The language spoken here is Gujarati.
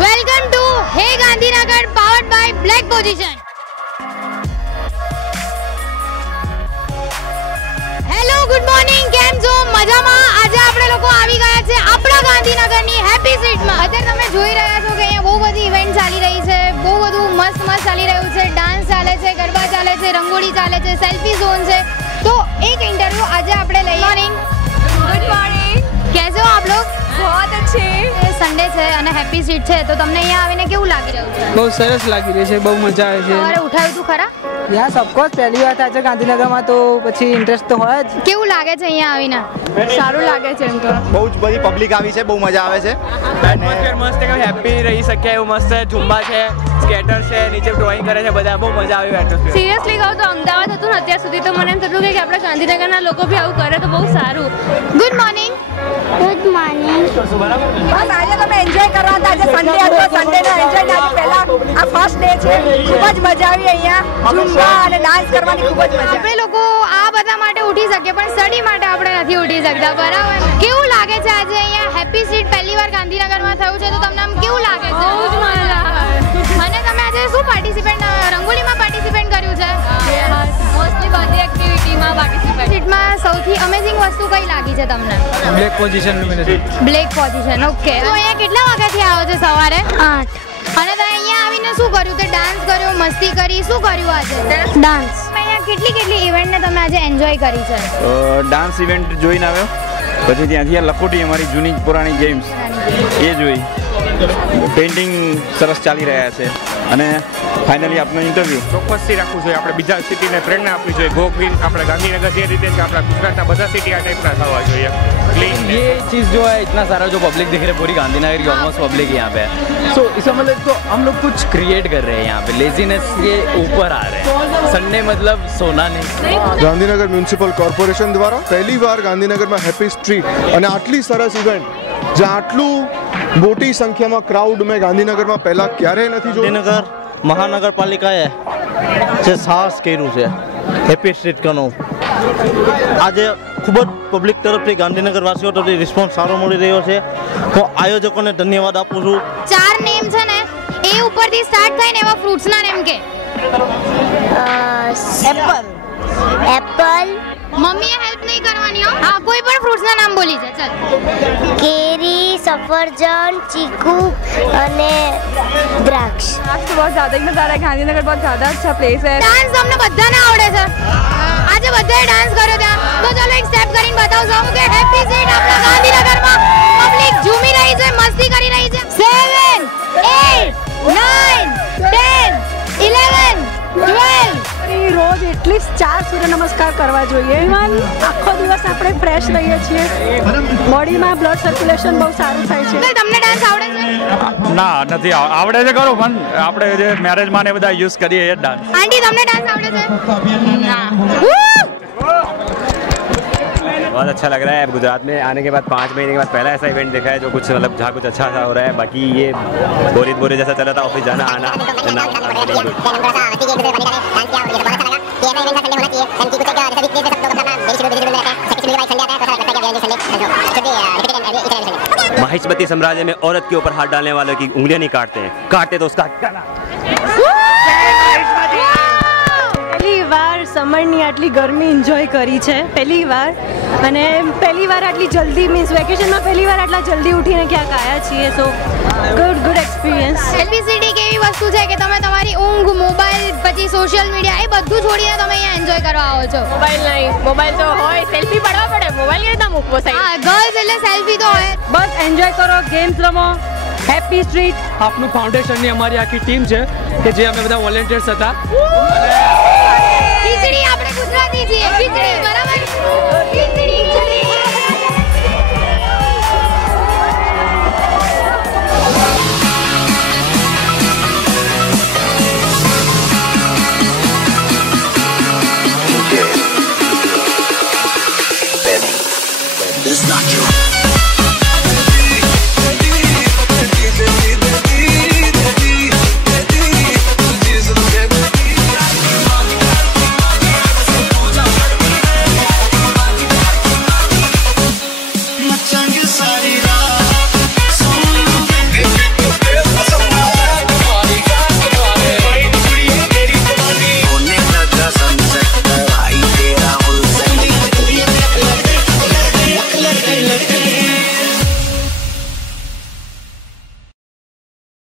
Welcome to Hey Gandhinagar, powered by Black Position. Hello, good morning. કેમ છો? મજામાં? આજે આપણે લોકો આવી ગયા છે આપણા ગાંધીનગરની હેપી સ્ટ્રીટમાં. અત્યારે તમે જોઈ રહ્યા છો કે અહીંયા બહુ બધી ઇવેન્ટ ચાલી રહી છે, બહુ બધું મસ્ત ચાલી રહ્યું છે. ડાન્સ ચાલે છે, ગરબા ચાલે છે, રંગોળી ચાલે છે, સેલ્ફી ઝોન છે. તો એક ઇન્ટરવ્યુ આજે આપણે લઈએ. મોર્નિંગ. Good morning. कैसे हो आप लोग? बहुत अच्छे. संडे છે અને હેપી સ્ટ્રીટ છે, તો તમને અહીંયા આવીને કેવું લાગી રહ્યું છે? બહુ સરસ લાગી રહ્યું છે, બહુ મજા આવે છે. સવારે ઉઠાવ્યું તું ખરા? યસ ઓફકોર્સ, પહેલી વાર થાય છે ગાંધીનગરમાં, તો પછી ઇન્ટરેસ્ટ તો હોય જ. કેવું લાગે છે અહીંયા આવીને? સારું લાગે છે. એમ તો બહુ જ બધી પબ્લિક આવી છે, બહુ મજા આવે છે. એટમોસ્ફિયર મસ્ત છે, હેપી રહી શકે એવું મસ્ત છે. ઝુંબા છે, સ્કેટર છે, નીચે ડ્રોઈંગ કરે છે, બધા બહુ મજા આવી એટમોસ્ફિયર. સિરિયસલી કહું તો અમદાવાદ હતું ને અત્યાર સુધી, તો મને એમ થતું કે આપણે ગાંધીનગરના લોકો બી આવું કરે તો બહુ સારું. Good morning. Good morning. બસ આજે તમે એન્જોય કરવા હતા. આજે સન્ડે હતો, સન્ડેનો એન્જોય ના પહેલા આ ફર્સ્ટ ડે છે. ખૂબ જ મજા આવી અહીંયા ઝુંબા અને ડાન્સ કરવાની ખૂબ જ મજા. આપણે લોકો આ બધા માટે ઉઠી શકીએ પણ સ્ટડી માટે આપણે નથી ઉઠી શકતા, બરાબર? કેવું લાગે છે આજે અહીંયા હેપી સ્ટ્રીટ પહેલી વાર ગાંધીનગરમાં થયું છે, તો તમને આમ કેવું લાગે છે? બહુ જ મજા આવે. અને તમે આજે શું પાર્ટિસિપેટ રંગોળીમાં પાર્ટિસિપેટ કર્યું છે? મોસ્ટલી બધી એક્ટિવિટીમાં પાર્ટિસિપેટ. સ્ટ્રીટમાં સૌથી અમેઝિંગ વસ્તુ કઈ લાગી છે તમને? Black position. Black position. Okay. તો અહીંયા કેટલા વાગ્યાથી આવો છો? સવારે 8. અને તમે અહીંયા આવીને શું કર્યું? તે ડાન્સ કર્યો, મસ્તી કરી, શું કર્યું આજે? ડાન્સ. અહીંયા કેટલી ઇવેન્ટને તમે આજે એન્જોય કરી છે? ડાન્સ ઇવેન્ટ જોઈને આવ્યો, પછી ત્યાંથી લખોટી અમારી જૂની પુરાણી ગેમ્સ એ જોઈ. પેઇન્ટિંગ સરસ ચાલી રહ્યા છે અને ફાઇનલી આપનો ઇન્ટરવ્યુ. ચોક્કસથી રાખવું જોઈએ. આપણે બીજા સિટીને પ્રેરણા આપવી જોઈએ. Go green. આપણે ગાંધીનગર જે રીતે છે, આપણા ગુજરાતના બધા સિટી આ ટાઈપના થવા જોઈએ. क्लीन ये चीज़ जो है इतना सारा जो पब्लिक दिख रहा है, पूरी गांधीनगर की ऑलमोस्ट पब्लिक यहाँ पे है. सो इसका मतलब तो हम लोग कुछ क्रिएट कर रहे हैं यहाँ पे. लेजीनेस के ऊपर आ रहे हैं. संडे मतलब सोना नहीं. ગાંધીનગર મ્યુનિસિપલ કોર્પોરેશન દ્વારા પહેલી વાર ગાંધીનગરમાં હેપી સ્ટ્રીટ અને આટલી સરસ ઇવેન્ટ, જ્યાં આટલું મોટી સંખ્યામાં ક્રાઉડ મેં ગાંધીનગરમાં પહેલા ક્યારેય નથી જોયું. ગાંધીનગર મહાનગરપાલિકાએ જે સાહસ કર્યું છે હેપી સ્ટ્રીટ કરવાનું, આજે ખૂબ જ પબ્લિક તરફથી ગાંધીનગર વાસીઓ તરફથી રિસ્પોન્સ સારો મળી રહ્યો છે. હું આયોજકોને ધન્યવાદ આપું છું. 4 નેમ છે ને એ ઉપરથી સ્ટાર્ટ થાય ને એવા ફ્રૂટ્સના નેમ કે? એપલ. મમ્મીએ હેલ્પ નહીં કરવાની હો. હા, કોઈ પણ ફ્રૂટ્સના નામ બોલી છે. ચાલ. केरी, सफरजन, चीकू અને દ્રાક્ષ. आज तो बहुत ज़्यादा ही नज़ारा है. गांधीनगर बहुत ज़्यादा अच्छा प्लेस है. ડાન્સ તમને બધાને આવડે છે? આજે બધાએ ડાન્સ કર્યો ત્યાં. તો ચાલો એક સ્ટેપ કરીને બતાવશો કે હેપી સ્ટ્રીટ આપણા ગાંધીનગરમાં પબ્લિક ઝૂમી રહી છે, મસ્તી કરી રહી છે. 7 8 9 10 11 12. રોજ એટલીસ્ટ 4 સૂર્ય નમસ્કાર કરવા જોઈએ. ઇવન આખો દિવસ આપણે ફ્રેશ રહીએ છીએ, બોડીમાં બ્લડ સર્ક્યુલેશન બહુ સારું થાય છે. તમને ડાન્સ આવડે છે? ના, નથી આવડે છે ખરું, પણ આપણે જે મેરેજમાં ને બધા યુઝ કરીએ એ ડાન્સ. આંટી તમને ડાન્સ આવડે છે? बहुत अच्छा लग रहा है. गुजरात में आने के बाद 5 महीने के बाद पहला ऐसा इवेंट देखा है जो कुछ मतलब जहाँ कुछ अच्छा सा हो रहा है. बाकी ये बोरी जैसा चला था, ऑफिस जाना आना. महिष्मती साम्राज्य में औरत के ऊपर हाथ डालने वालों की उंगलियां नहीं काटते हैं, काटते तो उसका પહેલી વાર સમરની આટલી ગરમી એન્જોય કરી છે, પહેલી વાર. અને પહેલી વાર આટલી જલ્દી મીન્સ વેકેશનમાં પહેલી વાર આટલા જલ્દી ઉઠીને ક્યાંક આવ્યા છીએ. So good experience. હેલ્પી સિટી કેવી વસ્તુ છે કે તમે તમારી ઊંઘ, મોબાઈલ, પછી સોશિયલ મીડિયા એ બધું છોડીને તમે અહીંયા એન્જોય કરવા આવો છો. મોબાઈલ નહીં, મોબાઈલ તો હોય, સેલ્ફી પાડવા પડે. મોબાઈલ કેવી રીતે મૂકવો સાહેબ? હા, ગર્લ્સ એટલે સેલ્ફી તો હોય. બસ એન્જોય કરો, ગેમ્સ રમો, હેપી સ્ટ્રીટ. આપનું ફાઉન્ડેશનની અમારી આખી ટીમ છે કે જે અમે બધા વોલેન્ટિયર્સ હતા. ખીચડી આપણે ગુજરાતી છીએ, ખીચડી બરાબર.